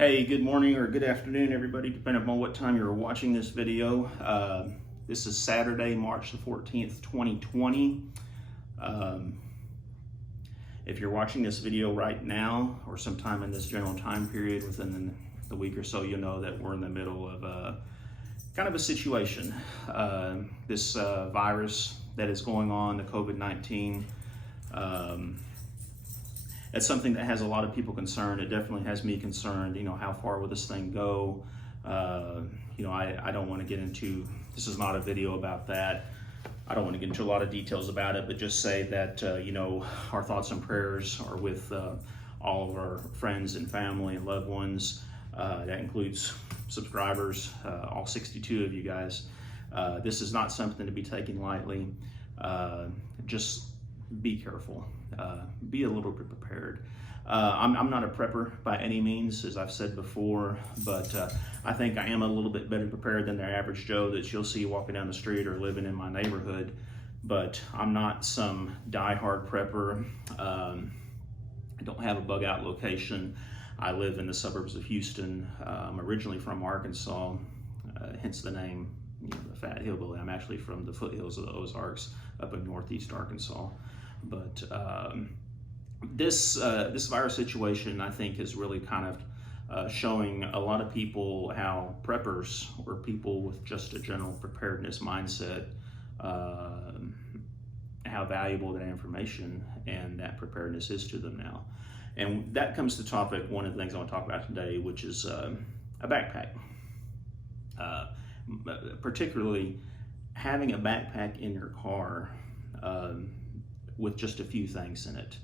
Hey, good morning or good afternoon, everybody, depending upon what time you're watching this video. This is Saturday, March the 14th, 2020. If you're watching this video right now or sometime in this general time period within the week or so, you'll know that we're in the middle of kind of a situation. This virus that is going on, the COVID-19, it's something that has a lot of people concerned. It definitely has me concerned. You know, how far will this thing go? I don't want to get into, this is not a video about that. I don't want to get into a lot of details about it, but just say that, our thoughts and prayers are with all of our friends and family and loved ones. That includes subscribers, all 62 of you guys. This is not something to be taken lightly. Just be careful. Be a little bit prepared. I'm not a prepper by any means, as I've said before, but I think I am a little bit better prepared than the average Joe that you'll see walking down the street or living in my neighborhood. But I'm not some die-hard prepper. I don't have a bug out location. I live in the suburbs of Houston. I'm originally from Arkansas, hence the name, the Fat Hillbilly. I'm actually from the foothills of the Ozarks up in northeast Arkansas. But this virus situation, I think, is really kind of showing a lot of people how preppers or people with just a general preparedness mindset, how valuable that information and that preparedness is to them now. And that comes to topic, one of the things I want to talk about today, which is a backpack. Particularly having a backpack in your car with just a few things in it.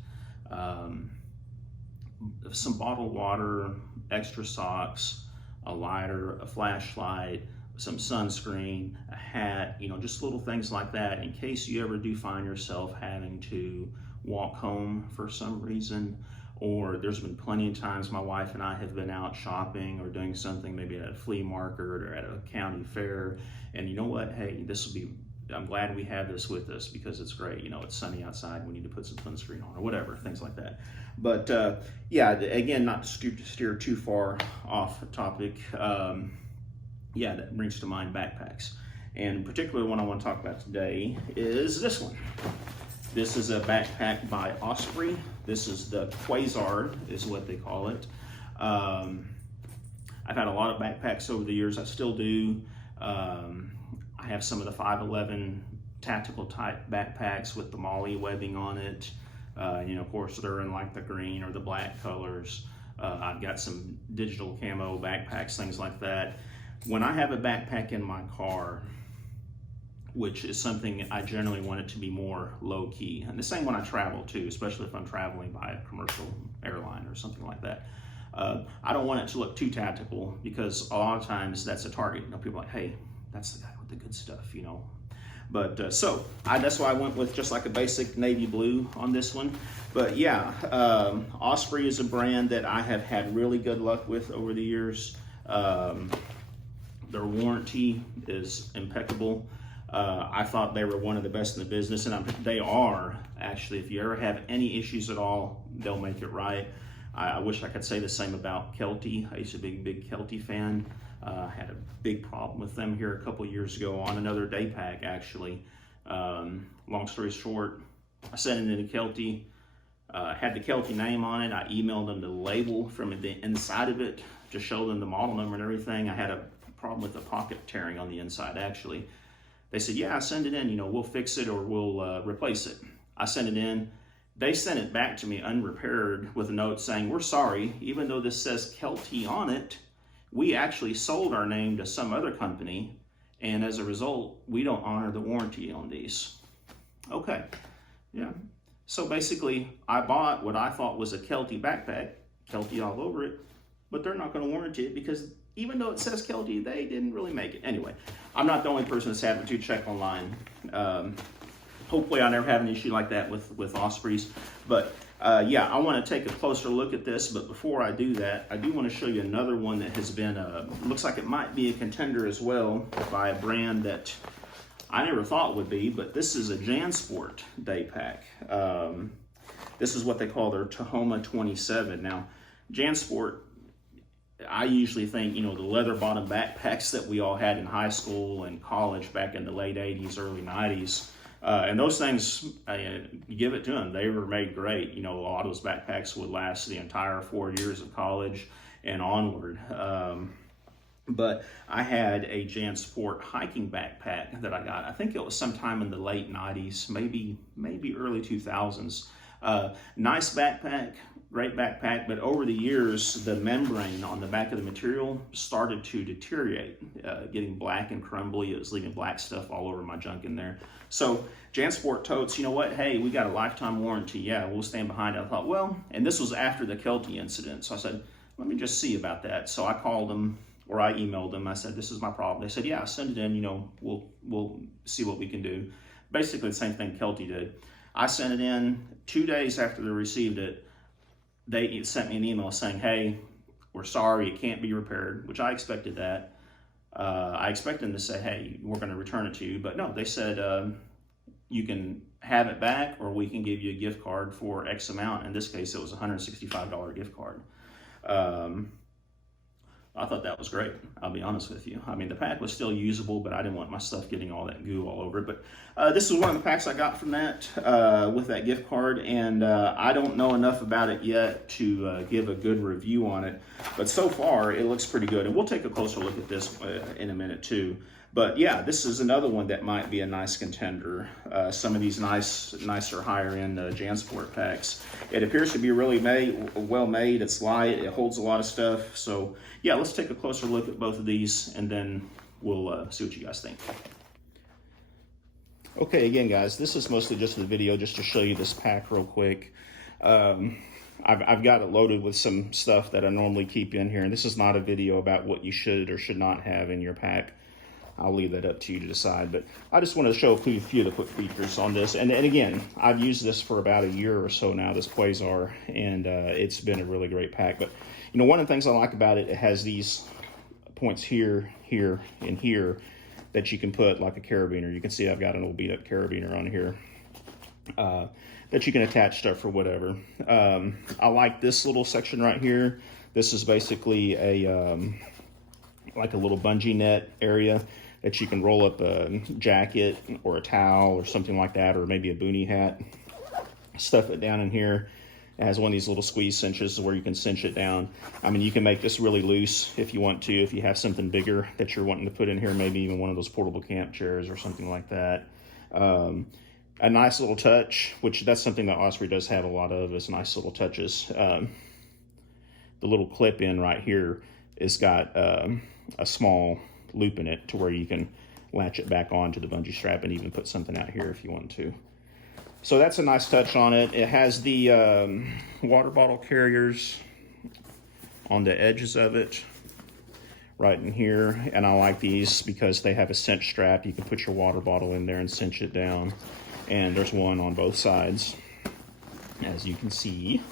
Some bottled water, extra socks, a lighter, a flashlight, some sunscreen, a hat, just little things like that in case you ever do find yourself having to walk home for some reason. Or there's been plenty of times my wife and I have been out shopping or doing something, maybe at a flea market or at a county fair. And you know what? Hey, I'm glad we have this with us because it's great. It's sunny outside. We need to put some sunscreen on or whatever, things like that. But again, not to steer too far off topic. That brings to mind backpacks. And particularly one I want to talk about today is this one. This is a backpack by Osprey. This is the Quasar, is what they call it. I've had a lot of backpacks over the years. I still do. I have some of the 511 tactical type backpacks with the MOLLE webbing on it. Of course, they're in like the green or the black colors. I've got some digital camo backpacks, things like that. When I have a backpack in my car, which is something I generally want it to be more low key. And the same when I travel too, especially if I'm traveling by a commercial airline or something like that. I don't want it to look too tactical because a lot of times that's a target. People are like, hey, that's the guy with the good stuff, But that's why I went with just like a basic navy blue on this one. But yeah, Osprey is a brand that I have had really good luck with over the years. Their warranty is impeccable. I thought they were one of the best in the business, and they are actually. If you ever have any issues at all, they'll make it right. I wish I could say the same about Kelty. I used to be a big Kelty fan. Had a big problem with them here a couple years ago on another day pack, actually. Long story short, I sent it into Kelty. Had the Kelty name on it. I emailed them the label from the inside of it to show them the model number and everything. I had a problem with the pocket tearing on the inside, actually. They said, yeah, send it in, we'll fix it or we'll replace it. I sent it in. They sent it back to me unrepaired with a note saying, we're sorry, even though this says Kelty on it, we actually sold our name to some other company, and as a result, we don't honor the warranty on these. Okay, yeah. So basically, I bought what I thought was a Kelty backpack, Kelty all over it, but they're not gonna warranty it because even though it says Kelty, they didn't really make it. Anyway, I'm not the only person that's having to check online. Hopefully I never have an issue like that with Ospreys. But I want to take a closer look at this. But before I do that, I do want to show you another one that has been, looks like it might be a contender as well by a brand that I never thought would be, but this is a JanSport day pack. This is what they call their Tahoma 27. Now, JanSport I usually think, you know, the leather bottom backpacks that we all had in high school and college back in the late 80s, early 90s. And those things, you give it to them, they were made great. You know, a lot of those backpacks would last the entire 4 years of college and onward. But I had a JanSport hiking backpack that I got. I think it was sometime in the late 90s, maybe early 2000s. Nice backpack, great backpack, but over the years, the membrane on the back of the material started to deteriorate, getting black and crumbly. It was leaving black stuff all over my junk in there. So JanSport totes, you know what, hey, we got a lifetime warranty. Yeah, we'll stand behind it. I thought, well, and this was after the Kelty incident. So I said, let me just see about that. So I called them, or I emailed them. I said, this is my problem. They said, yeah, send it in, you know, we'll see what we can do. Basically the same thing Kelty did. I sent it in. 2 days after they received it, they sent me an email saying, hey, we're sorry, it can't be repaired, which I expected that. I expected them to say, hey, we're going to return it to you. But no, they said, you can have it back, or we can give you a gift card for X amount. In this case, it was a $165 gift card. I thought that was great, I'll be honest with you. I mean, the pack was still usable, but I didn't want my stuff getting all that goo all over it. But this is one of the packs I got from that, with that gift card, and I don't know enough about it yet to give a good review on it. But so far, it looks pretty good, and we'll take a closer look at this in a minute too. But yeah, this is another one that might be a nice contender. Some of these nicer, higher-end JanSport packs. It appears to be really well made. It's light. It holds a lot of stuff. So yeah, let's take a closer look at both of these, and then we'll see what you guys think. Okay, again, guys, this is mostly just a video just to show you this pack real quick. I've got it loaded with some stuff that I normally keep in here, and this is not a video about what you should or should not have in your pack. I'll leave that up to you to decide, but I just want to show a few of the quick features on this. And again, I've used this for about a year or so now, this Quasar, and it's been a really great pack. But, you know, one of the things I like about it, it has these points here, here, and here that you can put like a carabiner. You can see I've got an old beat-up carabiner on here that you can attach stuff for whatever. I like this little section right here. This is basically a like a little bungee net area that you can roll up a jacket or a towel or something like that, or maybe a boonie hat. Stuff it down in here. It has one of these little squeeze cinches where you can cinch it down. I mean, you can make this really loose if you want to, if you have something bigger that you're wanting to put in here, maybe even one of those portable camp chairs or something like that. A nice little touch, which that's something that Osprey does have a lot of, is nice little touches. The little clip in right here has got a small loop in it to where you can latch it back onto the bungee strap and even put something out here if you want to. So that's a nice touch on it. It has the water bottle carriers on the edges of it right in here, and I like these because they have a cinch strap. You can put your water bottle in there and cinch it down, and there's one on both sides, as you can see.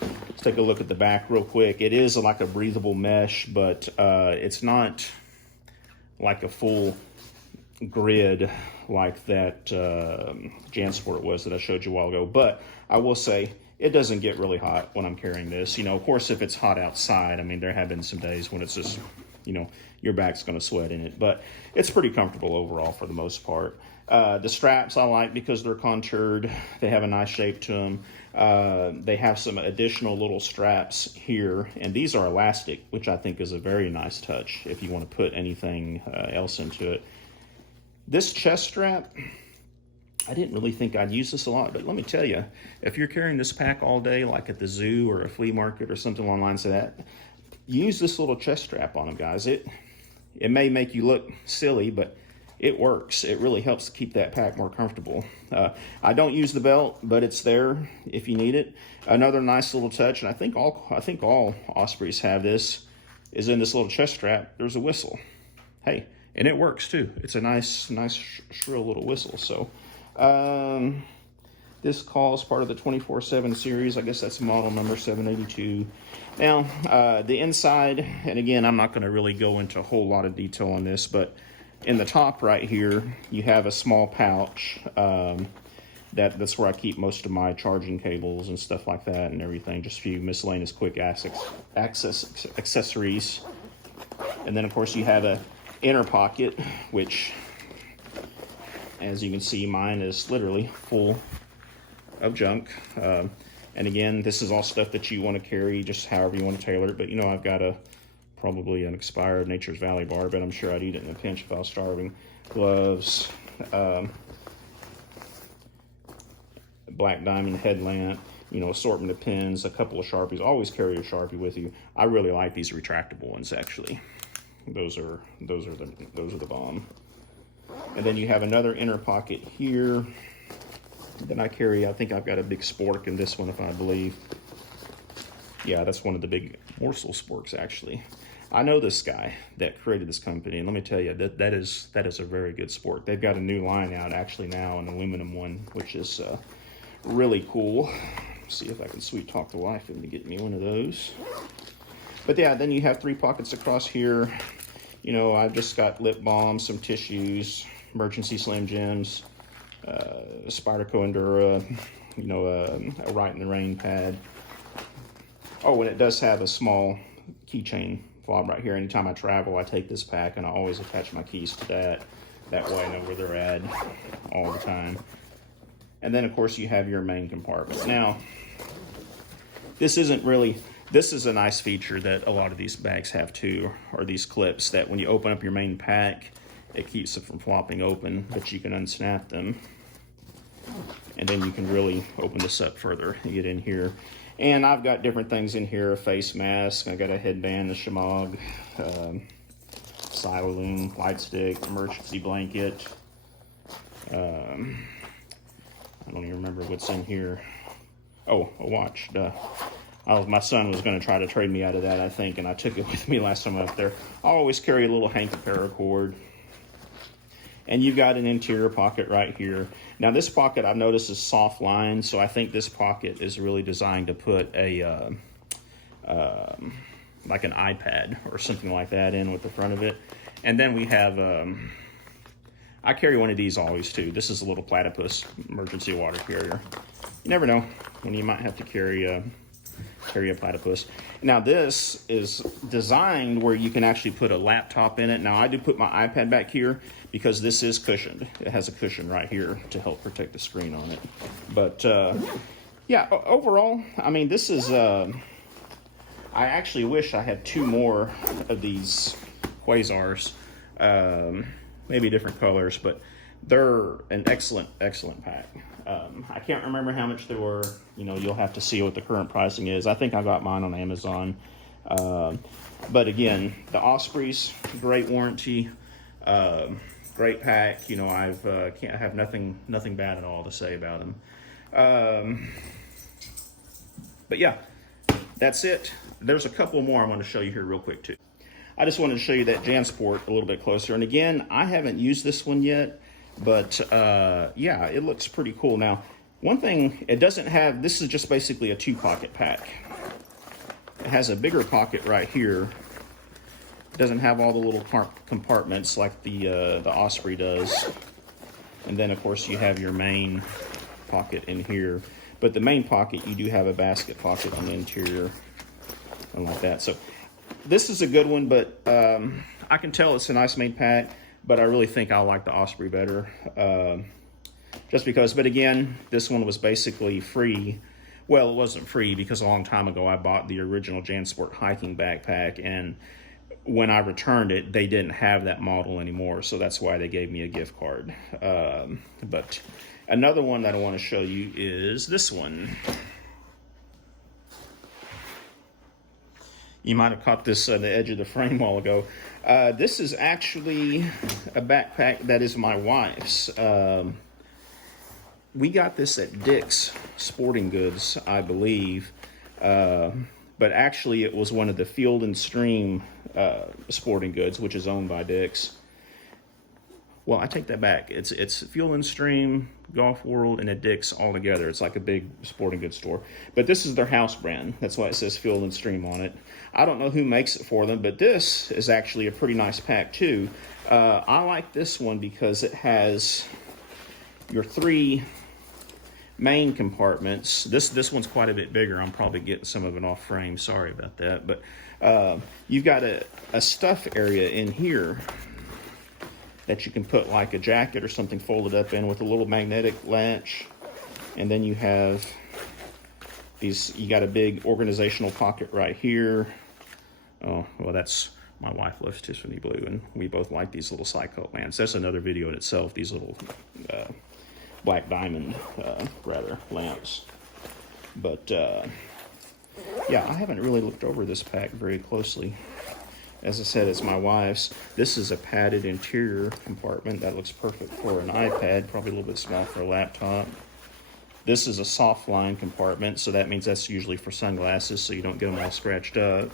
Let's take a look at the back real quick. It is like a breathable mesh, but it's not like a full grid like that JanSport was that I showed you a while ago. But I will say it doesn't get really hot when I'm carrying this. You know, of course, if it's hot outside, I mean, there have been some days when it's just, you know, your back's going to sweat in it. But it's pretty comfortable overall for the most part. The straps I like because they're contoured. They have a nice shape to them. They have some additional little straps here, and these are elastic, which I think is a very nice touch if you want to put anything else into it. This chest strap, I didn't really think I'd use this a lot, but let me tell you, if you're carrying this pack all day, like at the zoo or a flea market or something along the lines of that, use this little chest strap on them, guys. It may make you look silly, but it works. It really helps to keep that pack more comfortable. I don't use the belt, but it's there if you need it. Another nice little touch, and I think all Ospreys have this, is in this little chest strap, there's a whistle. Hey, and it works too. It's a nice shrill little whistle. So this call is part of the 24/7 series. I guess that's model number 782. Now, the inside, and again, I'm not going to really go into a whole lot of detail on this, but in the top right here, you have a small pouch. That's where I keep most of my charging cables and stuff like that and everything. Just a few miscellaneous quick access accessories. And then of course you have a inner pocket, which, as you can see, mine is literally full of junk. And again, this is all stuff that you want to carry just however you want to tailor it. But you know, I've got probably an expired Nature's Valley bar, but I'm sure I'd eat it in a pinch if I was starving. Gloves, black diamond headlamp, you know, assortment of pens, a couple of Sharpies. Always carry a Sharpie with you. I really like these retractable ones, actually. Those are the bomb. And then you have another inner pocket here. Then I carry, I think I've got a big spork in this one, if I believe. Yeah, that's one of the big morsel sporks, actually. I know this guy that created this company, and let me tell you, that is a very good spork. They've got a new line out, actually, now, an aluminum one, which is really cool. See if I can sweet talk the wife into getting me one of those. But yeah, then you have 3 pockets across here. You know, I've just got lip balm, some tissues, emergency Slim Jims, Spyderco Endura, you know, a Right in the Rain pad. Oh, and it does have a small keychain fob right here. Anytime I travel, I take this pack and I always attach my keys to that. That way I know where they're at all the time. And then of course you have your main compartment. Now, this is a nice feature that a lot of these bags have too, or these clips, that when you open up your main pack, it keeps it from flopping open, but you can unsnap them. And then you can really open this up further and get in here. And I've got different things in here, a face mask, I got a headband, a shamog, Siloon, light stick, emergency blanket. I don't even remember what's in here. Oh, a watch, duh. My son was going to try to trade me out of that, I think, and I took it with me last time I was up there. I always carry a little hanky paracord. And you've got an interior pocket right here. Now this pocket I've noticed is soft lined, so I think this pocket is really designed to put a like an iPad or something like that in with the front of it. And then we have, I carry one of these always too. This is a little platypus emergency water carrier. You never know when you might have to carry a platypus. Now this is designed where you can actually put a laptop in it. Now I do put my iPad back here because this is cushioned. It has a cushion right here to help protect the screen on it. But yeah, overall, I mean, this is, I actually wish I had 2 more of these Quasars, maybe different colors, but they're an excellent pack. I can't remember how much they were. You know, you'll have to see what the current pricing is. I think I got mine on Amazon. But again, the Ospreys, great warranty, great pack. You know, I have nothing bad at all to say about them. But yeah, that's it. There's a couple more I want to show you here real quick too. I just wanted to show you that JanSport a little bit closer. And again, I haven't used this one yet. But yeah, it looks pretty cool. Now, one thing, it doesn't have, this is just basically a 2-pocket pack. It has a bigger pocket right here. It doesn't have all the little compartments like the Osprey does. And then, of course, you have your main pocket in here. But the main pocket, you do have a basket pocket on the interior, and like that. So this is a good one, but I can tell it's a nice main pack. But I really think I like the Osprey better, just because, but again, this one was basically free. Well, it wasn't free because a long time ago I bought the original JanSport hiking backpack, and when I returned it, they didn't have that model anymore, so that's why they gave me a gift card. But another one that I want to show you is this one. You might have caught this on the edge of the frame a while ago. This is actually a backpack that is my wife's. We got this at Dick's Sporting Goods, I believe. But actually it was one of the Field and Stream Sporting Goods, which is owned by Dick's. Well, I take that back. It's Field and Stream, Golf World, and a Dick's all together. It's like a big sporting goods store. But this is their house brand. That's why it says Field and Stream on it. I don't know who makes it for them, but this is actually a pretty nice pack too. I like this one because it has your 3 main compartments. This one's quite a bit bigger. I'm probably getting some of it off frame. Sorry about that. But you've got a stuff area in here that you can put like a jacket or something folded up in with a little magnetic latch. And then you have these, you got a big organizational pocket right here. Oh, well, that's, my wife loves Tiffany blue, and we both like these little cycle lamps. That's another video in itself, these little black diamond, rather, lamps. But, yeah, I haven't really looked over this pack very closely. As I said, it's my wife's. This is a padded interior compartment. That looks perfect for an iPad, probably a little bit small for a laptop. This is a soft line compartment, so that means that's usually for sunglasses, so you don't get them all scratched up.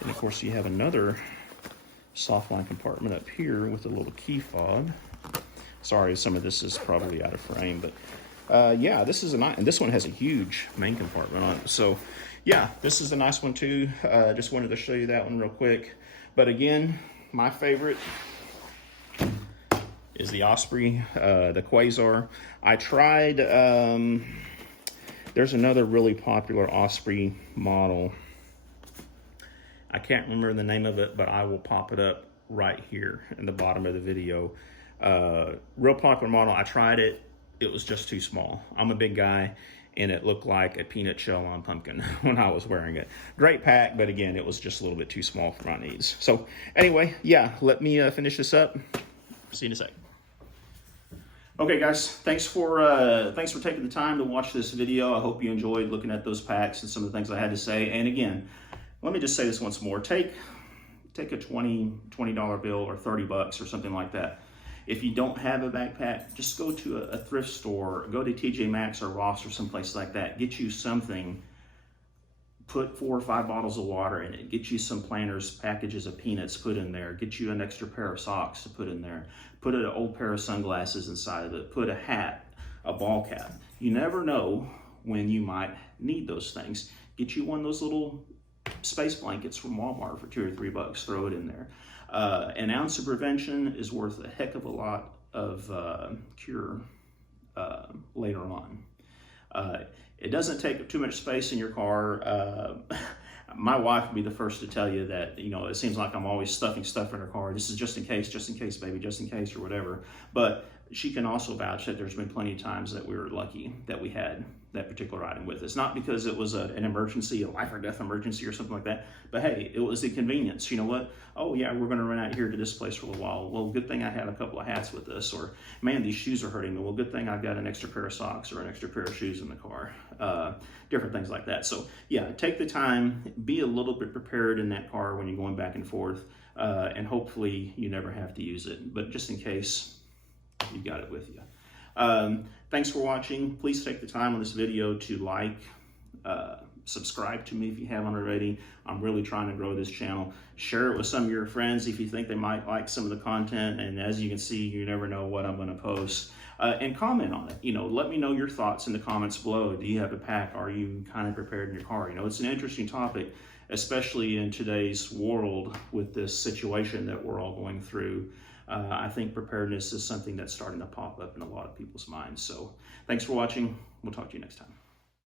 And of course, you have another soft line compartment up here with a little key fob. Sorry, some of this is probably out of frame, but yeah, this is a nice, and this one has a huge main compartment on it. So yeah, this is a nice one too. Just wanted to show you that one real quick. But again, my favorite is the Osprey, the Quasar. I tried, there's another really popular Osprey model. I can't remember the name of it, but I will pop it up right here in the bottom of the video. Real popular model. I tried it. It was just too small. I'm a big guy, and it looked like a peanut shell on pumpkin when I was wearing it. Great pack, but again, it was just a little bit too small for my needs. So anyway, yeah, let me finish this up. See you in a sec. Okay, guys, thanks for taking the time to watch this video. I hope you enjoyed looking at those packs and some of the things I had to say. And again, let me just say this once more. Take a $20 bill or 30 bucks or something like that. If you don't have a backpack, just go to a thrift store, go to TJ Maxx or Ross or someplace like that. Get you something, put 4 or 5 bottles of water in it. Get you some Planters packages of peanuts, put in there. Get you an extra pair of socks to put in there. Put an old pair of sunglasses inside of it. Put a hat, a ball cap. You never know when you might need those things. Get you one of those little space blankets from Walmart for 2 or 3 bucks. Throw it in there. An ounce of prevention is worth a heck of a lot of cure later on. It doesn't take up too much space in your car. My wife would be the first to tell you that, you know, it seems like I'm always stuffing stuff in her car. This is just in case, baby, just in case, or whatever. But she can also vouch that there's been plenty of times that we were lucky that we had that particular item with us. Not because it was an emergency, a life or death emergency or something like that, but hey, it was the convenience. You know what? Oh yeah, we're gonna run out here to this place for a little while. Well, good thing I had a couple of hats with us. Or man, these shoes are hurting me. Well, good thing I've got an extra pair of socks or an extra pair of shoes in the car. Different things like that. So yeah, take the time, be a little bit prepared in that car when you're going back and forth, and hopefully you never have to use it. But just in case, you got it with you. Thanks for watching. Please take the time on this video to like, subscribe to me if you haven't already. I'm really trying to grow this channel. Share it with some of your friends if you think they might like some of the content. And as you can see, you never know what I'm going to post. And comment on it. You know, let me know your thoughts in the comments below. Do you have a pack? Are you kind of prepared in your car? You know, it's an interesting topic, especially in today's world with this situation that we're all going through. I think preparedness is something that's starting to pop up in a lot of people's minds. So thanks for watching. We'll talk to you next time.